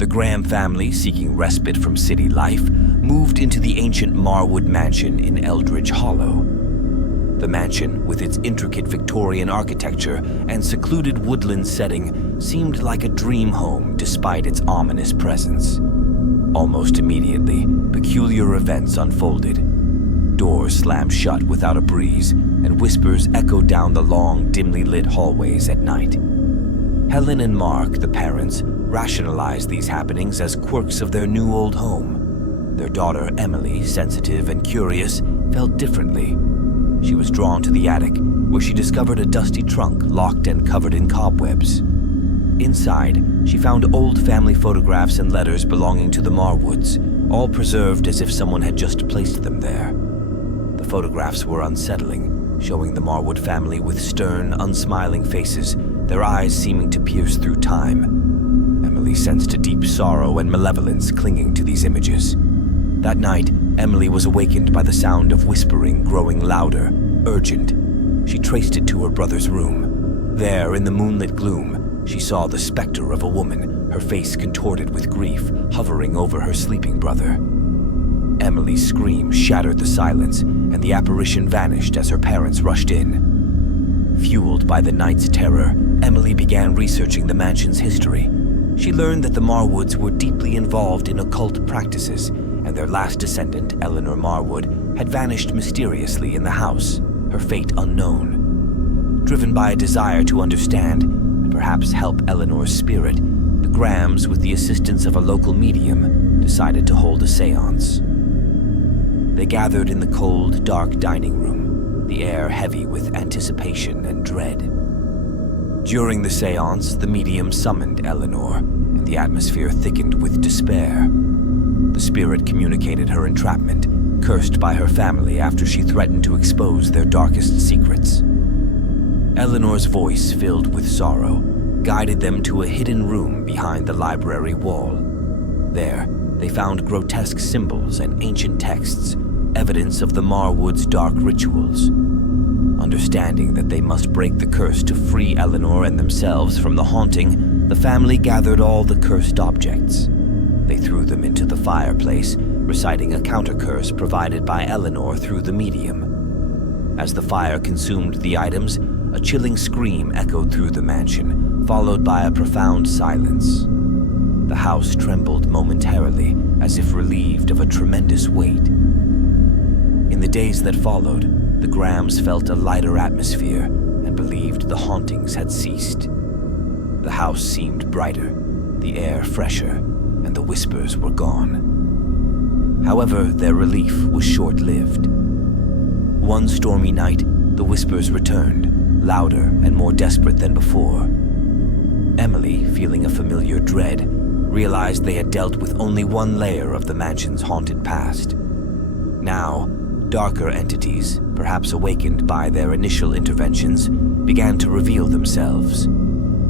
The Graham family, seeking respite from city life, moved into the ancient Marwood mansion in Eldridge Hollow. The mansion, with its intricate Victorian architecture and secluded woodland setting, seemed like a dream home despite its ominous presence. Almost immediately, peculiar events unfolded. Doors slammed shut without a breeze, and whispers echoed down the long, dimly lit hallways at night. Helen and Mark, the parents, rationalized these happenings as quirks of their new old home. Their daughter, Emily, sensitive and curious, felt differently. She was drawn to the attic, where she discovered a dusty trunk locked and covered in cobwebs. Inside, she found old family photographs and letters belonging to the Marwoods, all preserved as if someone had just placed them there. The photographs were unsettling, showing the Marwood family with stern, unsmiling faces, their eyes seeming to pierce through time. Emily sensed a deep sorrow and malevolence clinging to these images. That night, Emily was awakened by the sound of whispering growing louder, urgent. She traced it to her brother's room. There, in the moonlit gloom, she saw the specter of a woman, her face contorted with grief, hovering over her sleeping brother. Emily's scream shattered the silence, and the apparition vanished as her parents rushed in. Fueled by the night's terror, Emily began researching the mansion's history. She learned that the Marwoods were deeply involved in occult practices, and their last descendant, Eleanor Marwood, had vanished mysteriously in the house, her fate unknown. Driven by a desire to understand, and perhaps help Eleanor's spirit, the Grahams, with the assistance of a local medium, decided to hold a seance. They gathered in the cold, dark dining room, the air heavy with anticipation and dread. During the seance, the medium summoned Eleanor, and the atmosphere thickened with despair. The spirit communicated her entrapment, cursed by her family after she threatened to expose their darkest secrets. Eleanor's voice, filled with sorrow, guided them to a hidden room behind the library wall. There, they found grotesque symbols and ancient texts, evidence of the Marwoods' dark rituals. Understanding that they must break the curse to free Eleanor and themselves from the haunting, the family gathered all the cursed objects. They threw them into the fireplace, reciting a counter-curse provided by Eleanor through the medium. As the fire consumed the items, a chilling scream echoed through the mansion, followed by a profound silence. The house trembled momentarily, as if relieved of a tremendous weight. In the days that followed, the Grahams felt a lighter atmosphere and believed the hauntings had ceased. The house seemed brighter, the air fresher, and the whispers were gone. However, their relief was short-lived. One stormy night, the whispers returned, louder and more desperate than before. Emily, feeling a familiar dread, realized they had dealt with only one layer of the mansion's haunted past. Now, darker entities, perhaps awakened by their initial interventions, began to reveal themselves.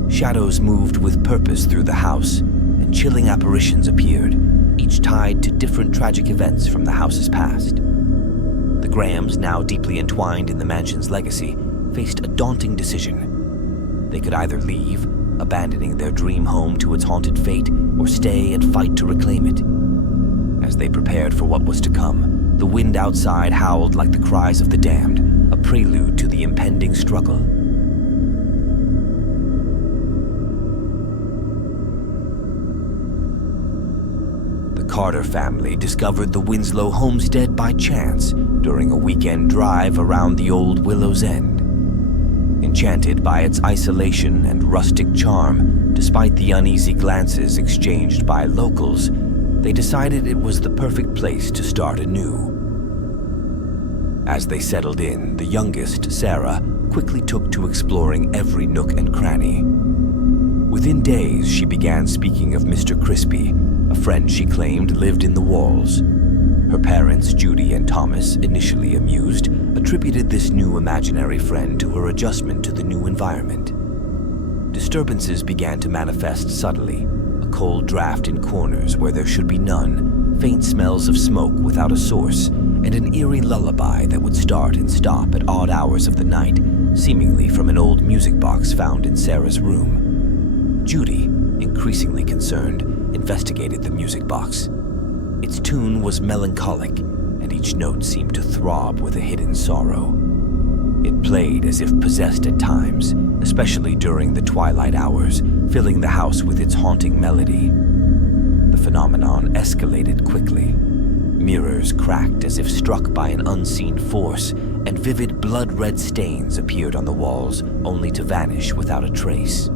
Shadows moved with purpose through the house, and chilling apparitions appeared, each tied to different tragic events from the house's past. The Grahams, now deeply entwined in the mansion's legacy, faced a daunting decision. They could either leave, abandoning their dream home to its haunted fate, or stay and fight to reclaim it. As they prepared for what was to come, the wind outside howled like the cries of the damned, a prelude to the impending struggle. The Carter family discovered the Winslow homestead by chance during a weekend drive around the old Willow's End. Enchanted by its isolation and rustic charm, despite the uneasy glances exchanged by locals, they decided it was the perfect place to start anew. As they settled in, the youngest, Sarah, quickly took to exploring every nook and cranny. Within days, she began speaking of Mr. Crispy, a friend she claimed lived in the walls. Her parents, Judy and Thomas, initially amused, attributed this new imaginary friend to her adjustment to the new environment. Disturbances began to manifest subtly, a cold draft in corners where there should be none, faint smells of smoke without a source, and an eerie lullaby that would start and stop at odd hours of the night, seemingly from an old music box found in Sarah's room. Judy, increasingly concerned, investigated the music box. Its tune was melancholic, and each note seemed to throb with a hidden sorrow. It played as if possessed at times, especially during the twilight hours, filling the house with its haunting melody. The phenomenon escalated quickly. Mirrors cracked as if struck by an unseen force, and vivid blood-red stains appeared on the walls, only to vanish without a trace.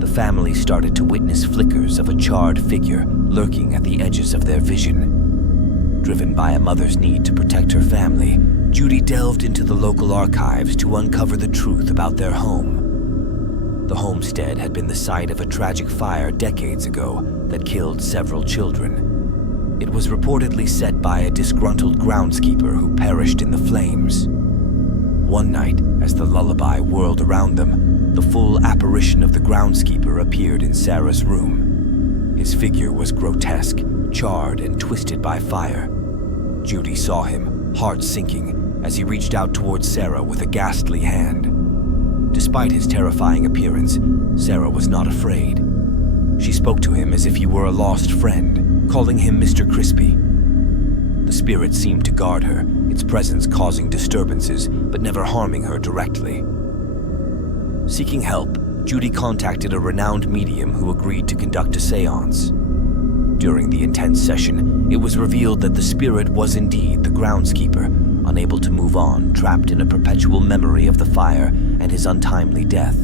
The family started to witness flickers of a charred figure lurking at the edges of their vision. Driven by a mother's need to protect her family, Judy delved into the local archives to uncover the truth about their home. The homestead had been the site of a tragic fire decades ago that killed several children. It was reportedly set by a disgruntled groundskeeper who perished in the flames. One night, as the lullaby whirled around them, the full apparition of the groundskeeper appeared in Sarah's room. His figure was grotesque, charred and twisted by fire. Judy saw him, heart sinking, as he reached out towards Sarah with a ghastly hand. Despite his terrifying appearance, Sarah was not afraid. She spoke to him as if he were a lost friend, calling him Mr. Crispy. The spirit seemed to guard her, its presence causing disturbances, but never harming her directly. Seeking help, Judy contacted a renowned medium who agreed to conduct a seance. During the intense session, it was revealed that the spirit was indeed the groundskeeper, unable to move on, trapped in a perpetual memory of the fire and his untimely death.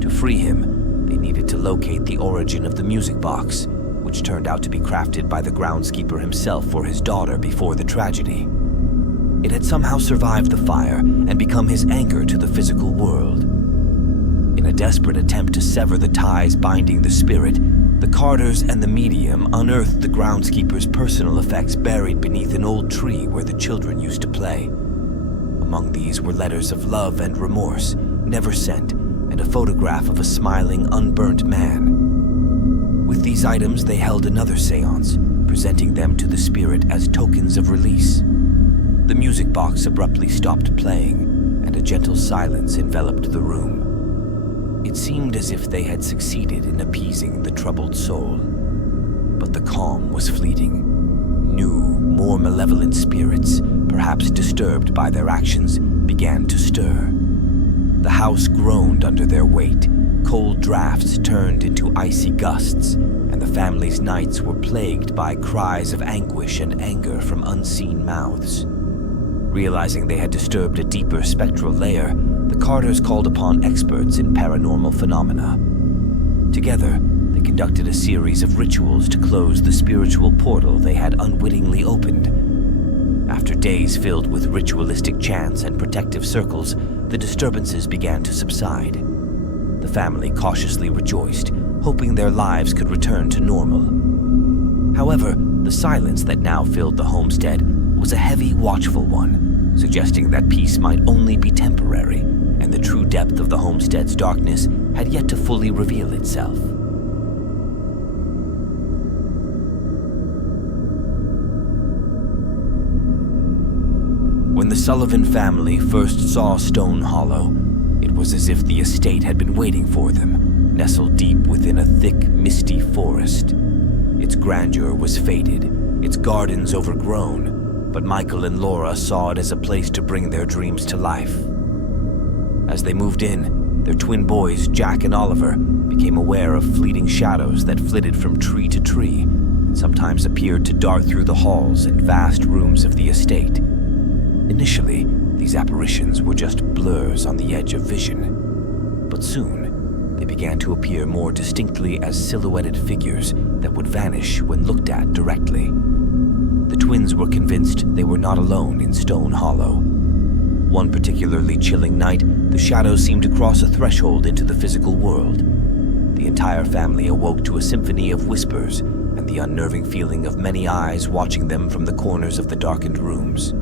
To free him, they needed to locate the origin of the music box, which turned out to be crafted by the groundskeeper himself for his daughter before the tragedy. It had somehow survived the fire and become his anchor to the physical world. In a desperate attempt to sever the ties binding the spirit, the Carters and the medium unearthed the groundskeeper's personal effects buried beneath an old tree where the children used to play. Among these were letters of love and remorse, never sent, and a photograph of a smiling, unburnt man. With these items, they held another seance, presenting them to the spirit as tokens of release. The music box abruptly stopped playing, and a gentle silence enveloped the room. It seemed as if they had succeeded in appeasing the troubled soul. But the calm was fleeting. New, more malevolent spirits, perhaps disturbed by their actions, began to stir. The house groaned under their weight. Cold drafts turned into icy gusts, and the family's nights were plagued by cries of anguish and anger from unseen mouths. Realizing they had disturbed a deeper spectral layer, the Carters called upon experts in paranormal phenomena. Together, they conducted a series of rituals to close the spiritual portal they had unwittingly opened. After days filled with ritualistic chants and protective circles, the disturbances began to subside. The family cautiously rejoiced, hoping their lives could return to normal. However, the silence that now filled the homestead was a heavy, watchful one, suggesting that peace might only be temporary, and the true depth of the homestead's darkness had yet to fully reveal itself. When the Sullivan family first saw Stone Hollow, it was as if the estate had been waiting for them, nestled deep within a thick, misty forest. Its grandeur was faded, its gardens overgrown, but Michael and Laura saw it as a place to bring their dreams to life. As they moved in, their twin boys, Jack and Oliver, became aware of fleeting shadows that flitted from tree to tree and sometimes appeared to dart through the halls and vast rooms of the estate. Initially, these apparitions were just blurs on the edge of vision, but soon they began to appear more distinctly as silhouetted figures that would vanish when looked at directly. The twins were convinced they were not alone in Stone Hollow. One particularly chilling night, the shadows seemed to cross a threshold into the physical world. The entire family awoke to a symphony of whispers and the unnerving feeling of many eyes watching them from the corners of the darkened rooms.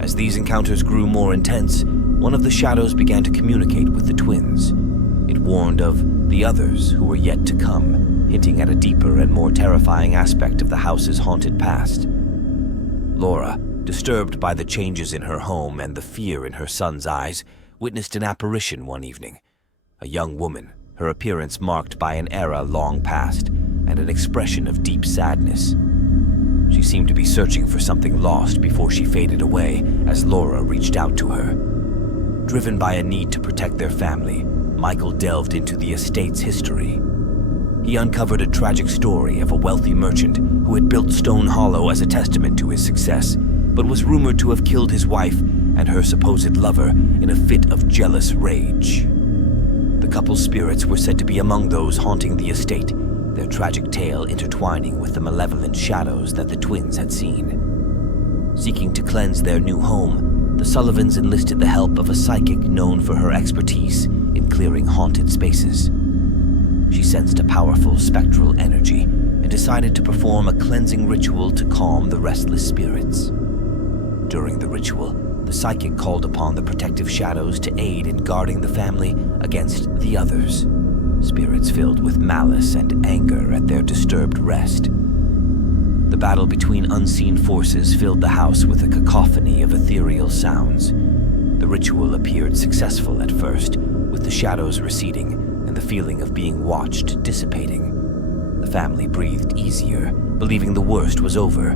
As these encounters grew more intense, one of the shadows began to communicate with the twins. It warned of the others who were yet to come, hinting at a deeper and more terrifying aspect of the house's haunted past. Laura, disturbed by the changes in her home and the fear in her son's eyes, witnessed an apparition one evening. A young woman, her appearance marked by an era long past and an expression of deep sadness. She seemed to be searching for something lost before she faded away as Laura reached out to her. Driven by a need to protect their family, Michael delved into the estate's history. He uncovered a tragic story of a wealthy merchant who had built Stone Hollow as a testament to his success, but was rumored to have killed his wife and her supposed lover in a fit of jealous rage. The couple's spirits were said to be among those haunting the estate, their tragic tale intertwining with the malevolent shadows that the twins had seen. Seeking to cleanse their new home, the Sullivans enlisted the help of a psychic known for her expertise in clearing haunted spaces. She sensed a powerful spectral energy and decided to perform a cleansing ritual to calm the restless spirits. During the ritual, the psychic called upon the protective shadows to aid in guarding the family against the others, spirits filled with malice and anger at their disturbed rest. The battle between unseen forces filled the house with a cacophony of ethereal sounds. The ritual appeared successful at first, with the shadows receding and the feeling of being watched dissipating. The family breathed easier, believing the worst was over.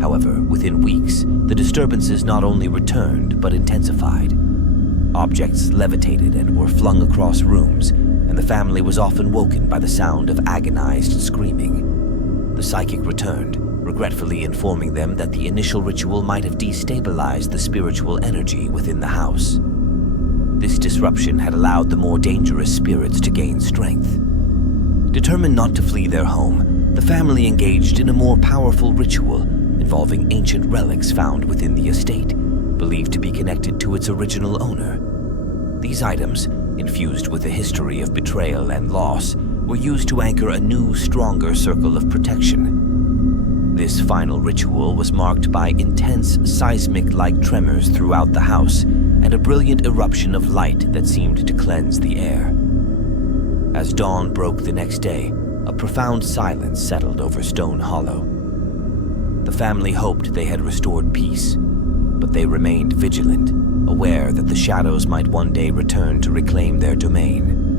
However, within weeks, the disturbances not only returned but intensified. Objects levitated and were flung across rooms, and the family was often woken by the sound of agonized screaming. The psychic returned, regretfully informing them that the initial ritual might have destabilized the spiritual energy within the house. This disruption had allowed the more dangerous spirits to gain strength. Determined not to flee their home, the family engaged in a more powerful ritual involving ancient relics found within the estate, believed to be connected to its original owner. These items, infused with a history of betrayal and loss, were used to anchor a new, stronger circle of protection. This final ritual was marked by intense seismic-like tremors throughout the house and a brilliant eruption of light that seemed to cleanse the air. As dawn broke the next day, a profound silence settled over Stone Hollow. The family hoped they had restored peace, but they remained vigilant, aware that the shadows might one day return to reclaim their domain.